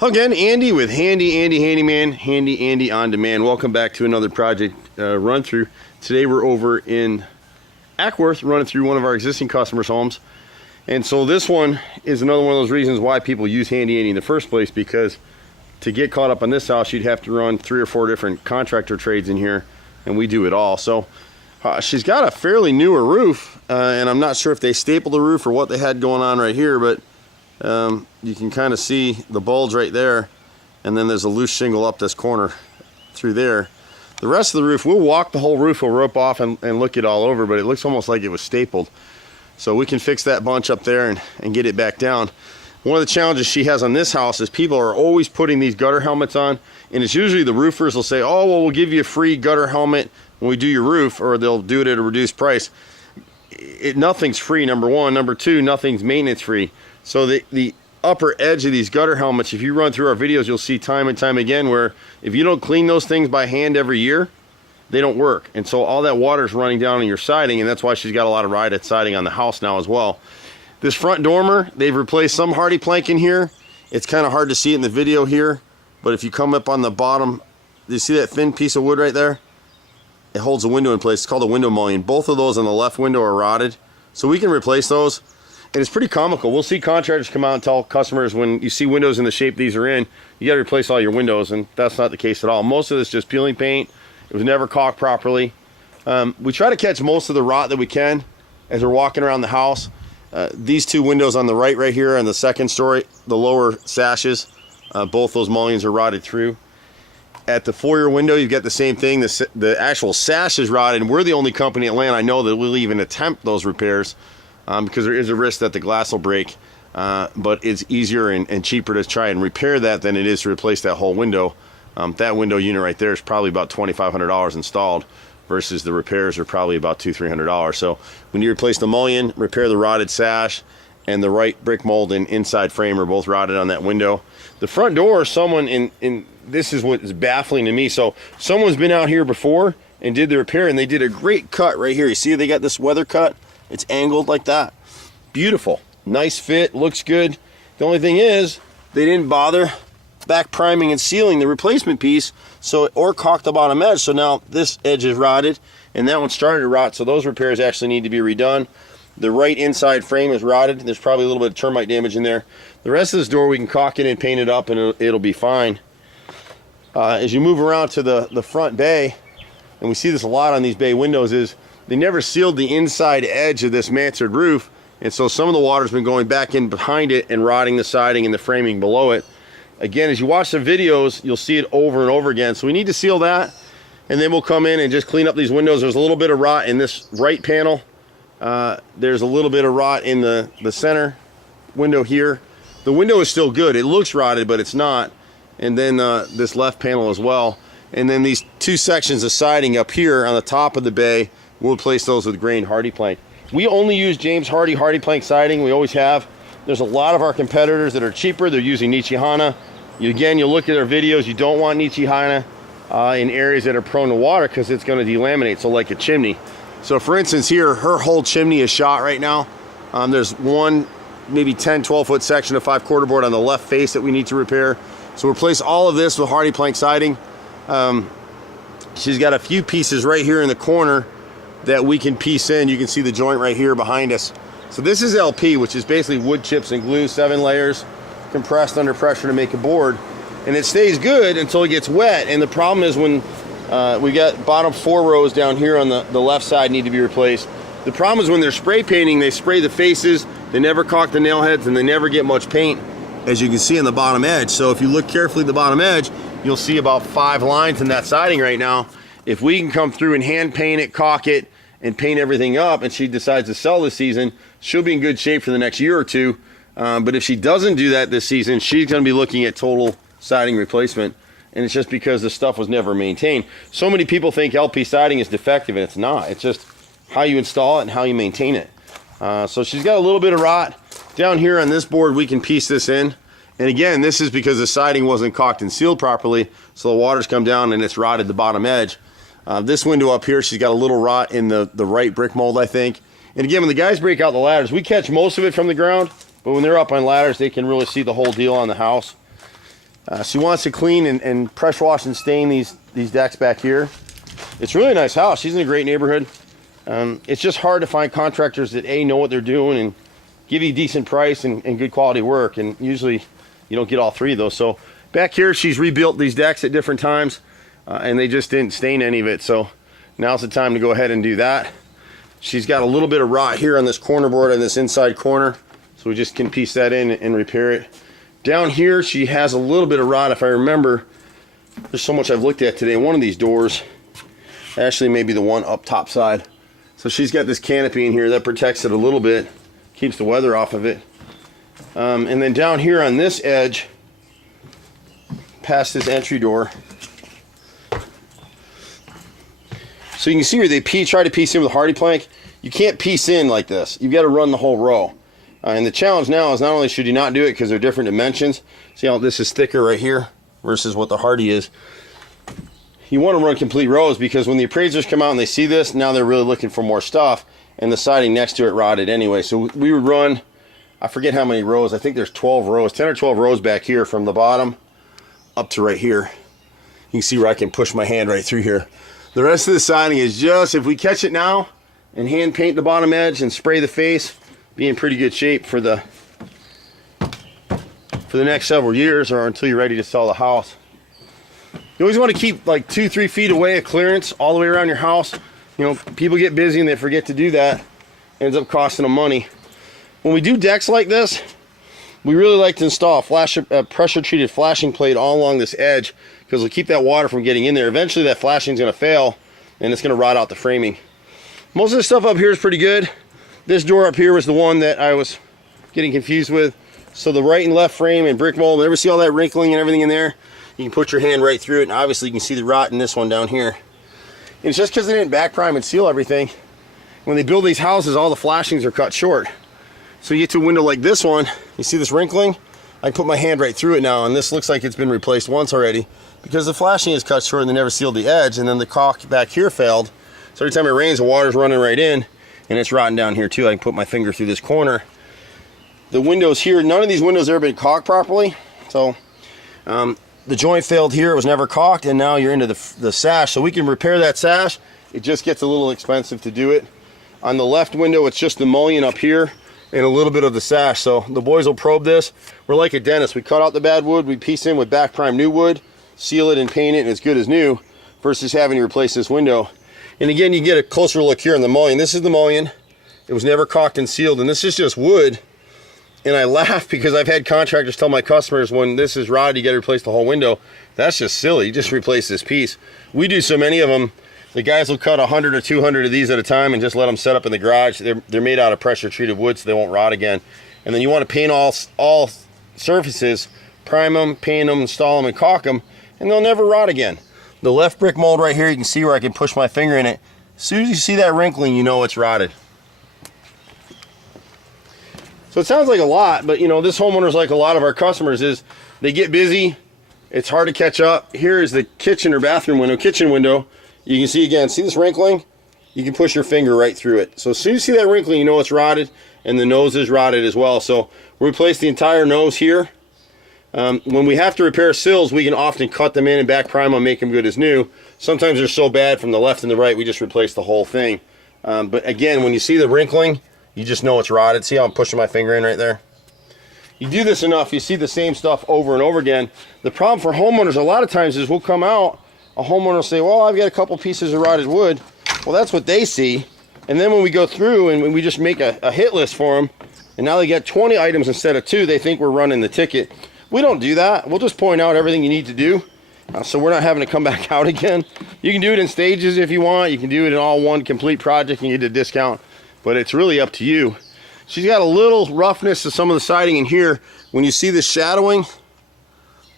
Again, Andy with Handy Andy Handyman, Handy Andy on Demand. Welcome back to another project run through. Today we're over in Ackworth running through one of our existing customers' homes. And so this one is another one of those reasons why people use Handy Andy in the first place, because to get caught up on this house, you'd have to run 3 or 4 different contractor trades in here, and we do it all. So she's got a fairly newer roof, and I'm not sure if they stapled the roof or what they had going on right here, but you can kind of see the bulge right there, and then there's a loose shingle up this corner through there. The rest of the roof, we'll walk the whole roof, we'll rope off and look it all over, but it looks almost like it was stapled. So we can fix that bunch up there and get it back down. One of the challenges she has on this house is people are always putting these gutter helmets on, and it's usually the roofers will say, oh, well, we'll give you a free gutter helmet when we do your roof, or they'll do it at a reduced price. Nothing's free, number one. Number two, nothing's maintenance free. So the upper edge of these gutter helmets, if you run through our videos, you'll see time and time again where if you don't clean those things by hand every year, they don't work. And so all that water is running down on your siding, and that's why she's got a lot of ride-at siding on the house now as well. This front dormer, they've replaced some hardy plank in here. It's kind of hard to see it in the video here, but if you come up on the bottom, do you see that thin piece of wood right there? It holds the window in place. It's called a window mullion. Both of those on the left window are rotted, so we can replace those. And it's pretty comical. We'll see contractors come out and tell customers, when you see windows in the shape these are in, you got to replace all your windows, and that's not the case at all. Most of this is just peeling paint. It was never caulked properly. We try to catch most of the rot that we can as we're walking around the house. These two windows on the right here on the second story, the lower sashes, both those mullions are rotted through. At the foyer window, you've got the same thing. The actual sash is rotted, and we're the only company in Atlanta I know that will even attempt those repairs. Because there is a risk that the glass will break, but it's easier and cheaper to try and repair that than it is to replace that whole window. That window unit right there is probably about $2,500 installed, versus the repairs are probably about $200–300. So when you replace the mullion, repair the rotted sash, and the right brick mold and inside frame are both rotted on that window. The front door, someone this is what is baffling to me. So someone's been out here before and did the repair, and they did a great cut right here. You see they got this weather cut. It's angled like that. Beautiful. Nice fit. Looks good. The only thing is, they didn't bother back priming and sealing the replacement piece, or caulk the bottom edge. So now this edge is rotted, and that one started to rot. So those repairs actually need to be redone. The right inside frame is rotted. There's probably a little bit of termite damage in there. The rest of this door, we can caulk it and paint it up, and it'll be fine. As you move around to the front bay, and we see this a lot on these bay windows, is they never sealed the inside edge of this mansard roof, and so some of the water's been going back in behind it and rotting the siding and the framing below it. Again, as you watch the videos, you'll see it over and over again. So we need to seal that, and then we'll come in and just clean up these windows. There's a little bit of rot in this right panel. There's a little bit of rot in the center window here. The window is still good. It looks rotted, but it's not. And then this left panel as well. And then these 2 sections of siding up here on the top of the bay, we'll replace those with grain hardy plank. We only use James Hardy plank siding. We always have. There's a lot of our competitors that are cheaper. They're using Nichihana. Again, you look at our videos, you don't want Nichihana in areas that are prone to water, because it's going to delaminate, so like a chimney. So for instance here, her whole chimney is shot right now. There's one maybe 10-12 foot section of 5/4 board on the left face that we need to repair. So replace all of this with hardy plank siding. She's got a few pieces right here in the corner that we can piece in. You can see the joint right here behind us. So this is LP, which is basically wood chips and glue, 7 layers, compressed under pressure to make a board. And it stays good until it gets wet. And the problem is when we got bottom 4 rows down here on the left side need to be replaced. The problem is when they're spray painting, they spray the faces, they never caulk the nail heads, and they never get much paint, as you can see on the bottom edge. So if you look carefully at the bottom edge, you'll see about 5 lines in that siding right now. If we can come through and hand paint it, caulk it, and paint everything up, and she decides to sell this season, she'll be in good shape for the next year or two. But if she doesn't do that this season, she's going to be looking at total siding replacement, and it's just because the stuff was never maintained. So many people think LP siding is defective, and it's not. It's just how you install it and how you maintain it. So she's got a little bit of rot. Down here on this board, we can piece this in. And again, this is because the siding wasn't caulked and sealed properly, so the water's come down and it's rotted the bottom edge. This window up here, she's got a little rot in the right brick mold, I think. And again, when the guys break out the ladders, we catch most of it from the ground, but when they're up on ladders, they can really see the whole deal on the house. She wants to clean and pressure wash and stain these decks back here. It's really a nice house. She's in a great neighborhood. It's just hard to find contractors that know what they're doing and give you a decent price and good quality work, and usually you don't get all three of those. So back here she's rebuilt these decks at different times, and they just didn't stain any of it, so now's the time to go ahead and do that. She's got a little bit of rot here on this corner board on this inside corner, so we just can piece that in and repair it. Down here she has a little bit of rot. If I remember, there's so much I've looked at today. One of these doors, actually maybe the one up top side, so she's got this canopy in here that protects it a little bit, keeps the weather off of it. And then down here on this edge, past this entry door, so you can see where they try to piece in with a hardy plank. You can't piece in like this. You've got to run the whole row. And the challenge now is not only should you not do it because they're different dimensions. See how this is thicker right here versus what the hardy is. You want to run complete rows because when the appraisers come out and they see this, now they're really looking for more stuff, and the siding next to it rotted anyway. So we would run, I forget how many rows. I think there's 12 rows, 10 or 12 rows back here from the bottom up to right here. You can see where I can push my hand right through here. The rest of the siding is just, if we catch it now and hand paint the bottom edge and spray the face, be in pretty good shape for the next several years, or until you're ready to sell the house. You always want to keep like 2-3 feet away of clearance all the way around your house. You know, people get busy and they forget to do that. Ends up costing them money. When we do decks like this, we really like to install a pressure treated flashing plate all along this edge, because it'll keep that water from getting in there. Eventually that flashing is going to fail and it's going to rot out the framing. Most of the stuff up here is pretty good. This door up here was the one that I was getting confused with. So the right and left frame and brick mold, ever see all that wrinkling and everything in there? You can put your hand right through it, and obviously you can see the rot in this one down here. And it's just because they didn't back prime and seal everything. When they build these houses, all the flashings are cut short. So you get to a window like this one, you see this wrinkling? I can put my hand right through it now, and this looks like it's been replaced once already, because the flashing is cut short and they never sealed the edge, and then the caulk back here failed. So every time it rains, the water's running right in, and it's rotting down here too. I can put my finger through this corner. The windows here, none of these windows have ever been caulked properly. So the joint failed here, it was never caulked, and now you're into the sash. So we can repair that sash. It just gets a little expensive to do it. On the left window, it's just the mullion up here and a little bit of the sash. So the boys will probe this. We're like a dentist. We cut out the bad wood, we piece in with back prime new wood, seal it and paint it, and it's good as new, versus having to replace this window. And again, you get a closer look here on the mullion. This is the mullion. It was never caulked and sealed, and this is just wood. And I laugh because I've had contractors tell my customers, when this is rotted, you got to replace the whole window. That's just silly. You just replace this piece. We do so many of them. The guys will cut 100 or 200 of these at a time and just let them set up in the garage. They're made out of pressure treated wood, so they won't rot again. And then you want to paint all surfaces, prime them, paint them, install them, and caulk them, and they'll never rot again. The left brick mold right here, you can see where I can push my finger in it. As soon as you see that wrinkling, you know it's rotted. So it sounds like a lot, but you know, this homeowner's like a lot of our customers, is they get busy, it's hard to catch up. Here is the kitchen or bathroom window, kitchen window. You can see again, see this wrinkling? You can push your finger right through it. So as soon as you see that wrinkling, you know it's rotted, and the nose is rotted as well. So we replace the entire nose here. When we have to repair sills, we can often cut them in and back prime them, make them good as new. Sometimes they're so bad from the left and the right, we just replace the whole thing. But again, when you see the wrinkling, you just know it's rotted. See how I'm pushing my finger in right there? You do this enough, you see the same stuff over and over again. The problem for homeowners a lot of times is we'll come out, a homeowner will say, well, I've got a couple pieces of rotted wood. Well, that's what they see. And then when we go through and we just make a hit list for them, and now they get 20 items instead of 2, they think we're running the ticket. We don't do that. We'll just point out everything you need to do, so we're not having to come back out again. You can do it in stages if you want. You can do it in all one complete project and get a discount, but it's really up to you. She's got a little roughness to some of the siding in here. When you see this shadowing,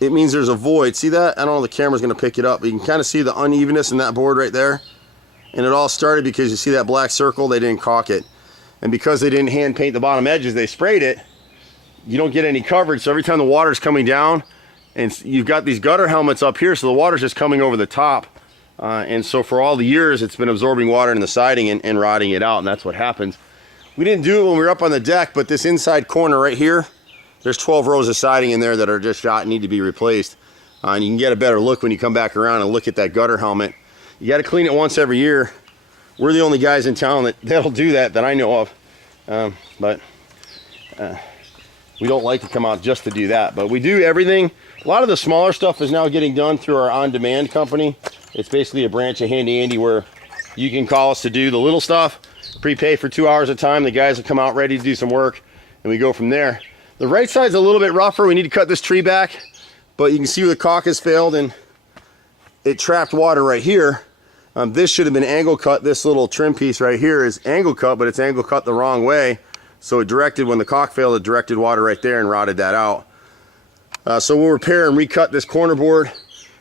it means there's a void. See that? I don't know if the camera's going to pick it up, but you can kind of see the unevenness in that board right there. And it all started because you see that black circle, they didn't caulk it. And because they didn't hand paint the bottom edges, they sprayed it, you don't get any coverage. So every time the water's coming down, and you've got these gutter helmets up here, so the water's just coming over the top. And so for all the years, it's been absorbing water in the siding and rotting it out, and that's what happens. We didn't do it when we were up on the deck, but this inside corner right here, There's 12 rows of siding in there that are just shot and need to be replaced. And you can get a better look when you come back around and look at that gutter helmet. You got to clean it once every year. We're the only guys in town that'll do that I know of. But we don't like to come out just to do that. But we do everything. A lot of the smaller stuff is now getting done through our on-demand company. It's basically a branch of Handy Andy where you can call us to do the little stuff, prepay for 2 hours at a time. The guys will come out ready to do some work, and we go from there. The right side's a little bit rougher. We need to cut this tree back, but you can see where the caulk has failed and it trapped water right here. This should have been angle cut. This little trim piece right here is angle cut, but it's angle cut the wrong way. So it directed, when the caulk failed, it directed water right there and rotted that out. So we'll repair and recut this corner board.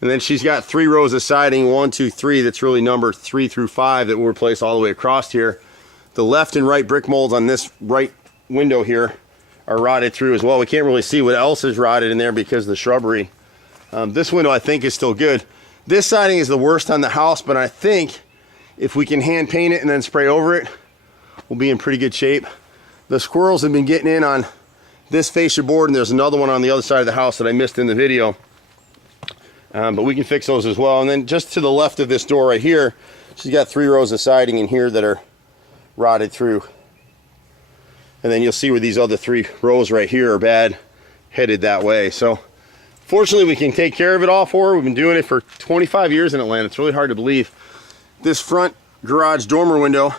And then she's got 3 rows of siding, 1, 2, 3, that's really numbered 3 through 5 that we'll replace all the way across here. The left and right brick molds on this right window here are rotted through as well. We can't really see what else is rotted in there because of the shrubbery. This window I think is still good. This siding is the worst on the house, but I think if we can hand paint it and then spray over it, we'll be in pretty good shape. The squirrels have been getting in on this fascia board, and there's another one on the other side of the house that I missed in the video. But we can fix those as well. And then just to the left of this door right here, she's got 3 rows of siding in here that are rotted through. And then you'll see where these other 3 rows right here are bad, headed that way. So fortunately we can take care of it all for her. We've been doing it for 25 years in Atlanta. It's really hard to believe. This front garage dormer window,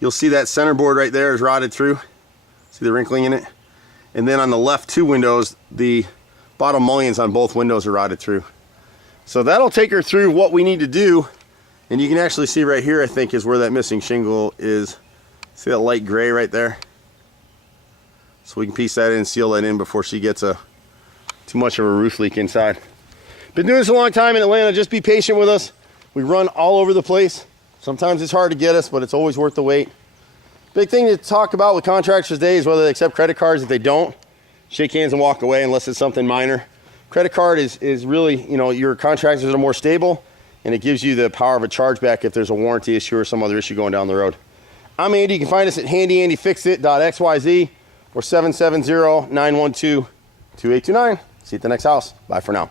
you'll see that center board right there is rotted through. See the wrinkling in it? And then on the left 2 windows, the bottom mullions on both windows are rotted through. So that'll take her through what we need to do. And you can actually see right here, I think, is where that missing shingle is. See that light gray right there? So we can piece that in and seal that in before she gets too much of a roof leak inside. Been doing this a long time in Atlanta. Just be patient with us. We run all over the place. Sometimes it's hard to get us, but it's always worth the wait. Big thing to talk about with contractors today is whether they accept credit cards. If they don't, shake hands and walk away unless it's something minor. Credit card is really, you know, your contractors are more stable, and it gives you the power of a chargeback if there's a warranty issue or some other issue going down the road. I'm Andy. You can find us at handyandyfixit.xyz or 770-912-2829. See you at the next house. Bye for now.